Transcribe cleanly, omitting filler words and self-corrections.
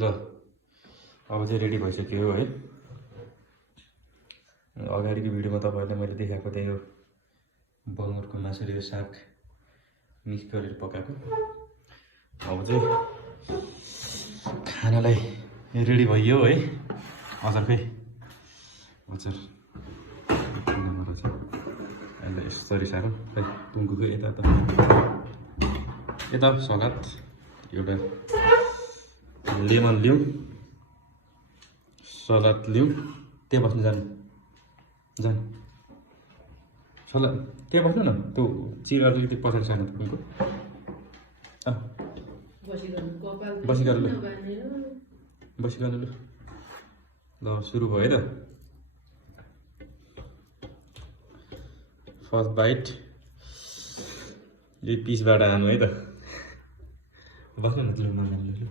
ल अब चाहिँ रेडी भइसक्यो है। अगाडिको भिडियोमा तपाईहरुलाई मैले देखाएको त्यही हो, बङ्गुरको मासु र साग मिक्स गरेर पकाएको। अब चाहिँ खानालाई रेडी भयो है। अचार खै अचार नम्बर छ अहिले यसरी सारो खै टुङ्गुको यता सलाद एउटा लेमन लिउँ, सलाद लिउँ। त्यहाँ बस्नु जानु सलाद त्यहाँ बस्नु न, त्यो चिर अलिकति पछाडि सानो टुङ्गो बसिगर्नु ल सुरु भयो है त। फर्स्ट बाइट यही पिसबाट आनु है त। बस्नु न, लु